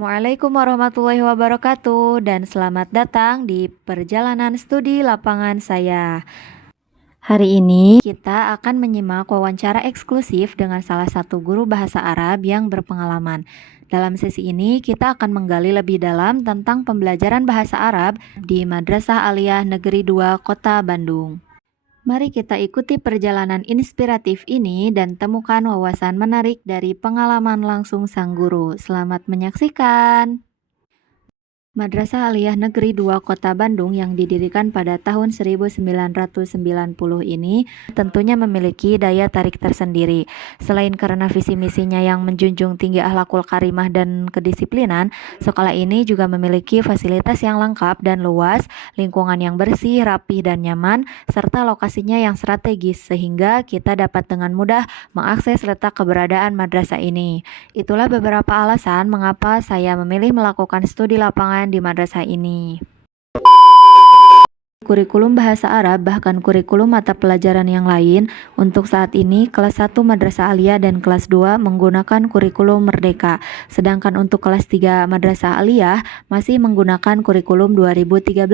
Assalamualaikum warahmatullahi wabarakatuh dan selamat datang di perjalanan studi lapangan saya. Hari ini kita akan menyimak wawancara eksklusif dengan salah satu guru bahasa Arab yang berpengalaman. Dalam sesi ini kita akan menggali lebih dalam tentang pembelajaran bahasa Arab di Madrasah Aliyah Negeri 2 Kota Bandung. Mari kita ikuti perjalanan inspiratif ini dan temukan wawasan menarik dari pengalaman langsung sang guru. Selamat menyaksikan. Madrasah Aliyah Negeri 2 Kota Bandung yang didirikan pada tahun 1990 ini tentunya memiliki daya tarik tersendiri. Selain karena visi misinya yang menjunjung tinggi akhlakul karimah dan kedisiplinan, sekolah ini juga memiliki fasilitas yang lengkap dan luas, lingkungan yang bersih, rapih dan nyaman, serta lokasinya yang strategis sehingga kita dapat dengan mudah mengakses letak keberadaan madrasah ini. Itulah beberapa alasan mengapa saya memilih melakukan studi lapangan di madrasah ini. Kurikulum bahasa Arab bahkan kurikulum mata pelajaran yang lain untuk saat ini kelas 1 Madrasah Aliyah dan kelas 2 menggunakan kurikulum Merdeka, sedangkan untuk kelas 3 Madrasah Aliyah masih menggunakan kurikulum 2013.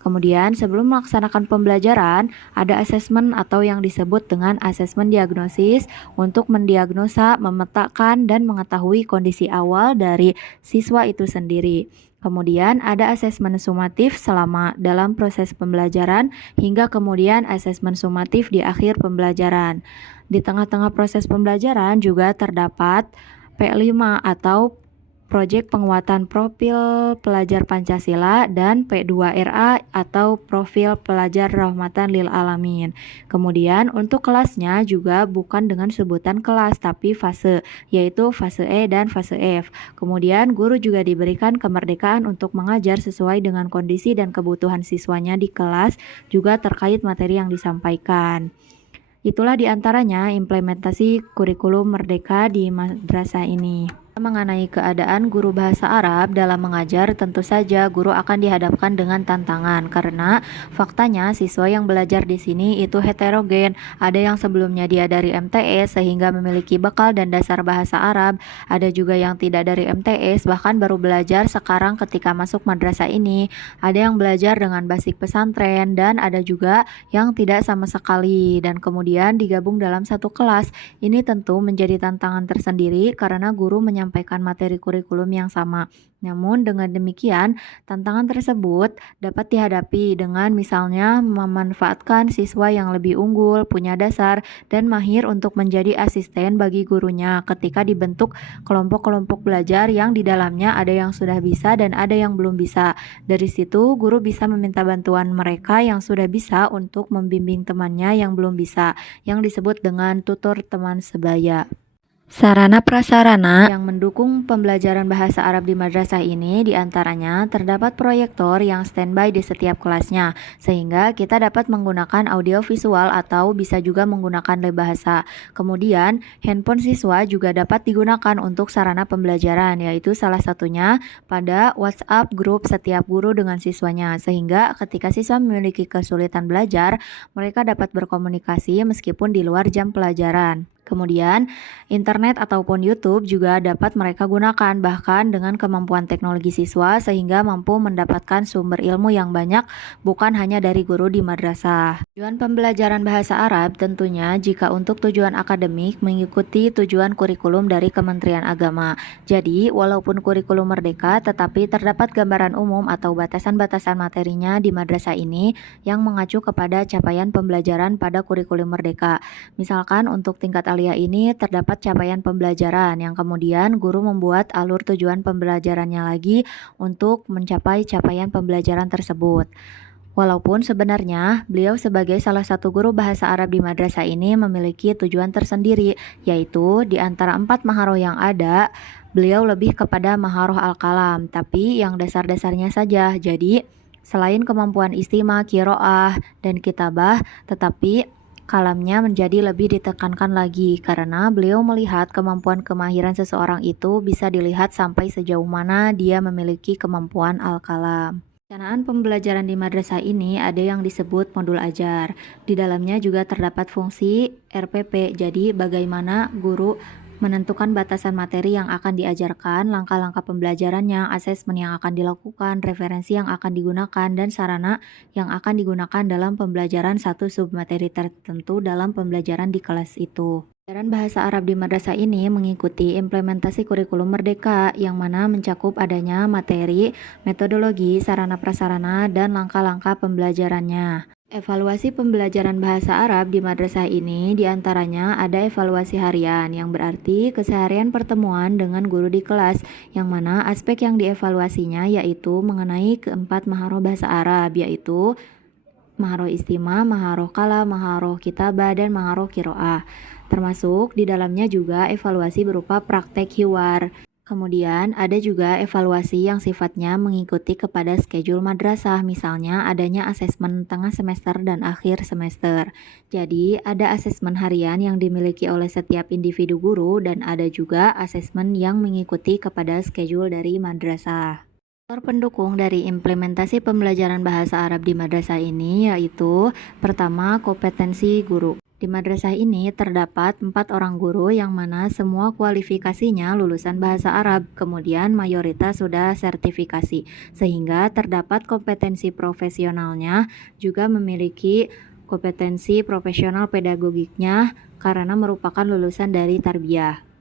Kemudian sebelum melaksanakan pembelajaran ada asesmen atau yang disebut dengan asesmen diagnosis untuk mendiagnosa, memetakan dan mengetahui kondisi awal dari siswa itu sendiri. Kemudian ada asesmen sumatif selama dalam proses pembelajaran hingga kemudian asesmen sumatif di akhir pembelajaran. Di tengah-tengah proses pembelajaran juga terdapat P5 atau Proyek Penguatan Profil Pelajar Pancasila dan P2RA atau Profil Pelajar Rahmatan Lil Alamin. Kemudian untuk kelasnya juga bukan dengan sebutan kelas tapi fase, yaitu fase E dan fase F. Kemudian guru juga diberikan kemerdekaan untuk mengajar sesuai dengan kondisi dan kebutuhan siswanya di kelas juga terkait materi yang disampaikan. Itulah diantaranya implementasi kurikulum merdeka di madrasah ini. Mengenai keadaan guru bahasa Arab dalam mengajar, tentu saja guru akan dihadapkan dengan tantangan karena faktanya siswa yang belajar di sini itu heterogen. Ada yang sebelumnya dia dari MTS sehingga memiliki bekal dan dasar bahasa Arab, ada juga yang tidak dari MTS bahkan baru belajar sekarang ketika masuk madrasah ini. Ada yang belajar dengan basic pesantren dan ada juga yang tidak sama sekali dan kemudian digabung dalam satu kelas. Ini tentu menjadi tantangan tersendiri karena guru menyampaikan materi kurikulum yang sama. Namun dengan demikian, tantangan tersebut dapat dihadapi dengan misalnya memanfaatkan siswa yang lebih unggul, punya dasar, dan mahir untuk menjadi asisten bagi gurunya ketika dibentuk kelompok-kelompok belajar yang di dalamnya ada yang sudah bisa dan ada yang belum bisa. Dari situ, guru bisa meminta bantuan mereka yang sudah bisa untuk membimbing temannya yang belum bisa, yang disebut dengan tutor teman sebaya. Sarana prasarana yang mendukung pembelajaran bahasa Arab di madrasah ini diantaranya terdapat proyektor yang standby di setiap kelasnya sehingga kita dapat menggunakan audio visual atau bisa juga menggunakan bahasa. Kemudian handphone siswa juga dapat digunakan untuk sarana pembelajaran, yaitu salah satunya pada WhatsApp grup setiap guru dengan siswanya sehingga ketika siswa memiliki kesulitan belajar mereka dapat berkomunikasi meskipun di luar jam pelajaran. Kemudian, internet ataupun YouTube juga dapat mereka gunakan bahkan dengan kemampuan teknologi siswa sehingga mampu mendapatkan sumber ilmu yang banyak bukan hanya dari guru di madrasah. Tujuan pembelajaran bahasa Arab tentunya jika untuk tujuan akademik mengikuti tujuan kurikulum dari Kementerian Agama. Jadi, walaupun kurikulum merdeka tetapi terdapat gambaran umum atau batasan-batasan materinya di madrasah ini yang mengacu kepada capaian pembelajaran pada kurikulum merdeka. Misalkan untuk tingkat Aliyah ini terdapat capaian pembelajaran yang kemudian guru membuat alur tujuan pembelajarannya lagi untuk mencapai capaian pembelajaran tersebut. Walaupun sebenarnya beliau sebagai salah satu guru bahasa Arab di madrasah ini memiliki tujuan tersendiri, yaitu di antara 4 maharoh yang ada, beliau lebih kepada maharoh al-kalam, tapi yang dasar-dasarnya saja. Jadi selain kemampuan istimah, kiroah, dan kitabah, tetapi kalamnya menjadi lebih ditekankan lagi karena beliau melihat kemampuan kemahiran seseorang itu bisa dilihat sampai sejauh mana dia memiliki kemampuan al-kalam. Perencanaan pembelajaran di madrasah ini ada yang disebut modul ajar. Di dalamnya juga terdapat fungsi RPP, jadi bagaimana guru menentukan batasan materi yang akan diajarkan, langkah-langkah pembelajarannya, asesmen yang akan dilakukan, referensi yang akan digunakan, dan sarana yang akan digunakan dalam pembelajaran satu submateri tertentu dalam pembelajaran di kelas itu. Pelajaran bahasa Arab di madrasah ini mengikuti implementasi kurikulum Merdeka yang mana mencakup adanya materi, metodologi, sarana prasarana, dan langkah-langkah pembelajarannya. Evaluasi pembelajaran bahasa Arab di madrasah ini diantaranya ada evaluasi harian yang berarti keseharian pertemuan dengan guru di kelas yang mana aspek yang dievaluasinya yaitu mengenai keempat maharoh bahasa Arab yaitu maharoh istima, maharoh kalam, maharoh kitabah, dan maharoh kiroah. Termasuk di dalamnya juga evaluasi berupa praktek hiwar. Kemudian ada juga evaluasi yang sifatnya mengikuti kepada schedule madrasah, misalnya adanya asesmen tengah semester dan akhir semester. Jadi ada asesmen harian yang dimiliki oleh setiap individu guru dan ada juga asesmen yang mengikuti kepada schedule dari madrasah. Faktor pendukung dari implementasi pembelajaran bahasa Arab di madrasah ini yaitu pertama kompetensi guru. Di madrasah ini terdapat 4 orang guru yang mana semua kualifikasinya lulusan bahasa Arab, kemudian mayoritas sudah sertifikasi, sehingga terdapat kompetensi profesionalnya, juga memiliki kompetensi profesional pedagogiknya karena merupakan lulusan dari tarbiyah.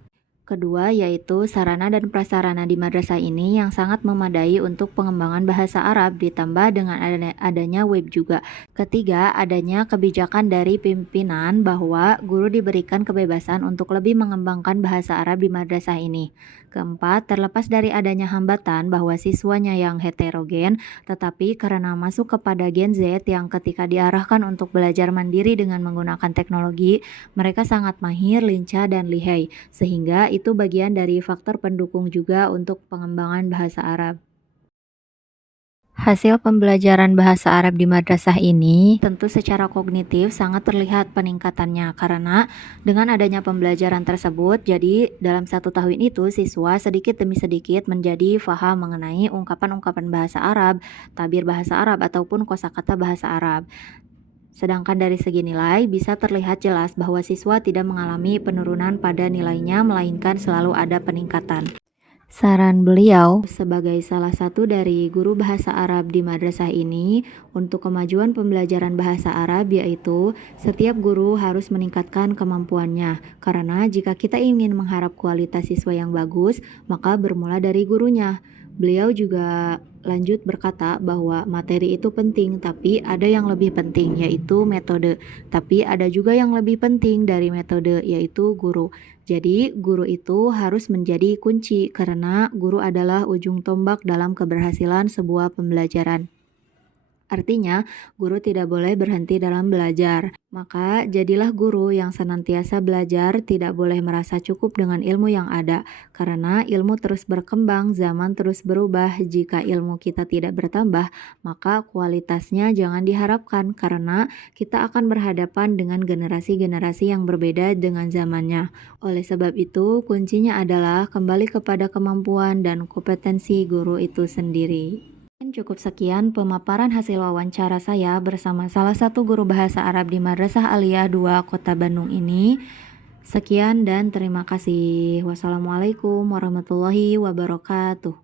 Kedua yaitu sarana dan prasarana di madrasah ini yang sangat memadai untuk pengembangan bahasa Arab ditambah dengan adanya web juga. Ketiga, adanya kebijakan dari pimpinan bahwa guru diberikan kebebasan untuk lebih mengembangkan bahasa Arab di madrasah ini. Keempat, terlepas dari adanya hambatan bahwa siswanya yang heterogen, tetapi karena masuk kepada Gen Z yang ketika diarahkan untuk belajar mandiri dengan menggunakan teknologi, mereka sangat mahir, lincah, dan lihai, sehingga itu bagian dari faktor pendukung juga untuk pengembangan bahasa Arab. Hasil pembelajaran bahasa Arab di madrasah ini tentu secara kognitif sangat terlihat peningkatannya karena dengan adanya pembelajaran tersebut jadi dalam 1 tahun itu siswa sedikit demi sedikit menjadi faham mengenai ungkapan-ungkapan bahasa Arab, tabir bahasa Arab ataupun kosakata bahasa Arab. Sedangkan dari segi nilai bisa terlihat jelas bahwa siswa tidak mengalami penurunan pada nilainya melainkan selalu ada peningkatan. Saran beliau sebagai salah satu dari guru bahasa Arab di madrasah ini untuk kemajuan pembelajaran bahasa Arab yaitu setiap guru harus meningkatkan kemampuannya karena jika kita ingin mengharap kualitas siswa yang bagus maka bermula dari gurunya. Beliau juga lanjut berkata bahwa materi itu penting tapi ada yang lebih penting yaitu metode. Tapi ada juga yang lebih penting dari metode yaitu guru. Jadi guru itu harus menjadi kunci karena guru adalah ujung tombak dalam keberhasilan sebuah pembelajaran. Artinya, guru tidak boleh berhenti dalam belajar. Maka, jadilah guru yang senantiasa belajar, tidak boleh merasa cukup dengan ilmu yang ada. Karena ilmu terus berkembang, zaman terus berubah. Jika ilmu kita tidak bertambah, maka kualitasnya jangan diharapkan karena kita akan berhadapan dengan generasi-generasi yang berbeda dengan zamannya. Oleh sebab itu, kuncinya adalah kembali kepada kemampuan dan kompetensi guru itu sendiri. Cukup sekian pemaparan hasil wawancara saya bersama salah satu guru bahasa Arab di Madrasah Aliyah 2 Kota Bandung ini. Sekian dan terima kasih. Wassalamualaikum warahmatullahi wabarakatuh.